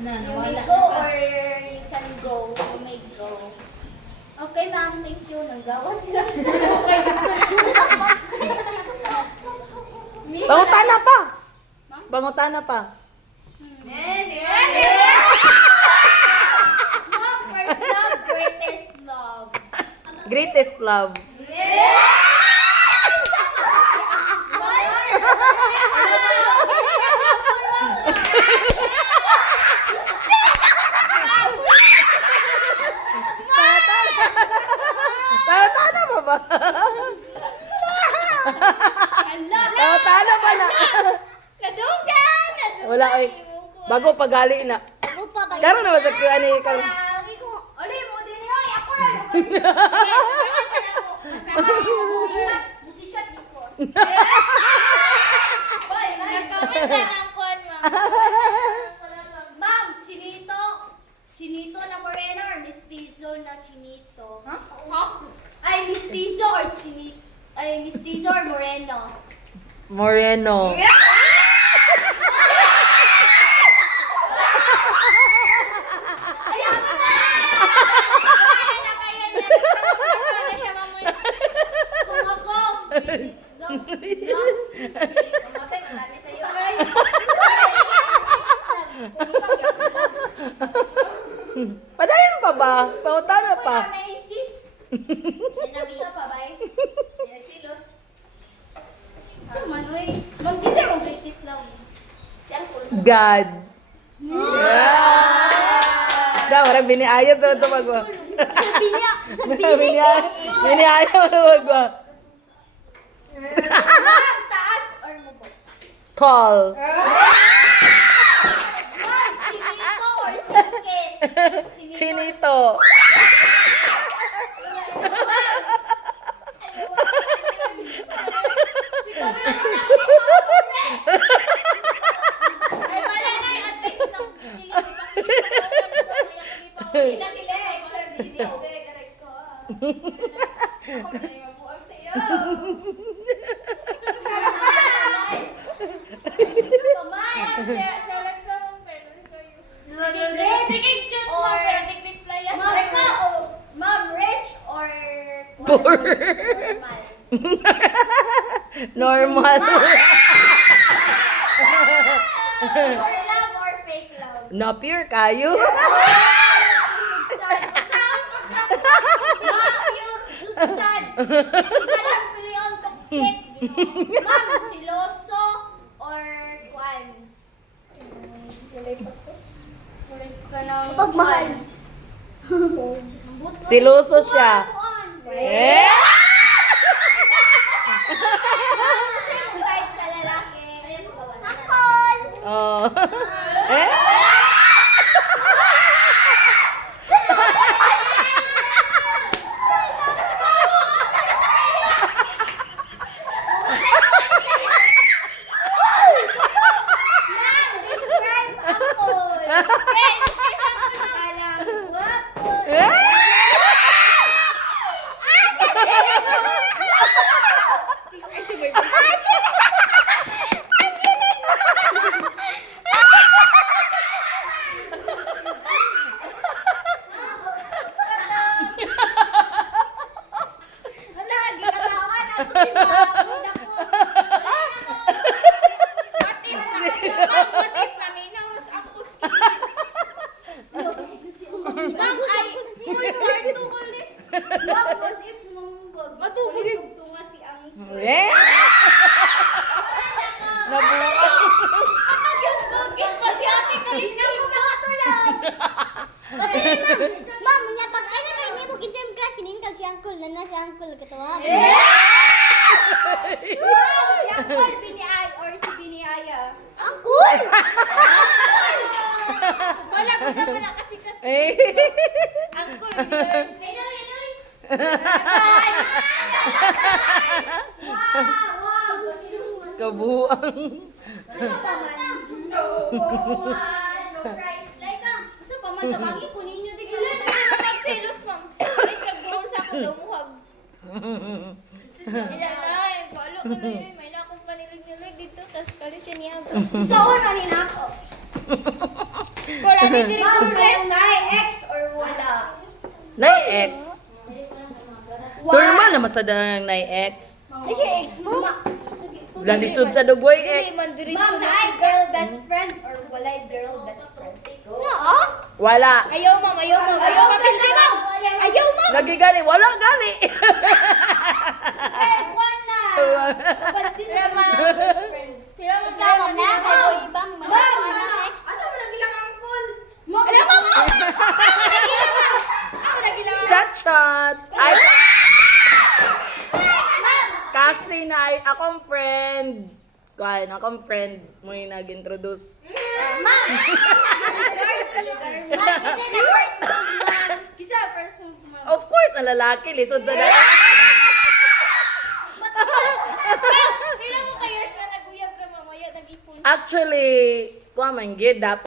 You may go or you can go. You may go. Okay, ma'am. Thank you. Nanggawa sila. Bangutana pa. Bangutana pa. Ma'am, first love, greatest love. Greatest love. Bangutana pa ba? Bangutana pa na. Nadugan! Wala ay. Bago pagali na. Ako pa ba? Karon na ba sa kuan ni karon? Oli mo din yoy, ako na. Musikat dito. Hoy, nag-comment na ng kon, ma'am, chinito. Chinito na moreno or mestizo na chinito? Ay, mestizo or chinito? Ay, mestizo or moreno? Moreno. Kung ako, British love. Mamatay, matali sa'yo. Padayon pa ba? Bangutana pa. Wala naisip. Sinabisa pa ba eh? Sinagsilos. Ano man, uy? Ma'am, kita yung British love. Si Uncle. God. Da, marang biniayat to ito magwa. Biniayat to magwa. Ma'am, taas or mubot? Tall. Ma'am, chinito or sikit? Chinito. Ay, wala na yung advice ng Pinakilig. Hindi ako correct ko. Ako na yung mabuang sa'yo. Kamay. Siya lang sa mong pero rich or ma'am, rich or Poor. normal? Normal. Or love or fake love? Na pure kayo. Ma'am, siloso or kuan? Pagmahal. Siloso siya. Eh? Type sa lalaki. Akol! Oh. Eh? Ma'am, describe akol. Parang guwapo. Hala, di katawan ako si Ma'am. Eh? Nabuang. Ma'am, nya pag ano na hindi mo kinsa yung crush kinin kag si uncle na si uncle katawag. Si Uncle Biniay or si Biniaya? Uncle! Wala ko siya pala kasi Eh. Uncle Biniay. Kabuang. Sa pamantabangin ko ninyo di ba? Nagselos, ma'am. Ay, nag-goal sa ako daw muhag. Ilan na, palo ko na yun. May na akong panilig-nilig dito. Tapos kalit siya niya. Sa una ni na ako. Wala Ma'am, na ex or wala? Nay ex. Turma na masada ng nay ex. Ay, siya ex mo? Landisod sa dugway ex. Ma'am, na girl best friend or wala girl best friend? Wala. Ayaw, ma'am. Ayaw, ma'am. Ayaw, ma'am. Ayaw, ma'am. Lagi gani, wala gani. Eh, wala. Pansin na mga best friend. Sila mo na, ma'am. Kaya ibang Ma'am, mga ex. asa mo nagilang angkol? Ma'am, Alam mo, ma'am. Ako nagilang. Chat chat. Ay, Ma'am. kasi na akong friend. Kuan, akong friend mo yung nag-introduce. Ma'am. Ma'am, kasi na first move, ma'am. kisa first move, ma'am. Of course, ang lalaki, lisod sa dala. Kailan mo kayo siya naguyab na mamaya nag-ipon? Actually, kuha man gid, dapat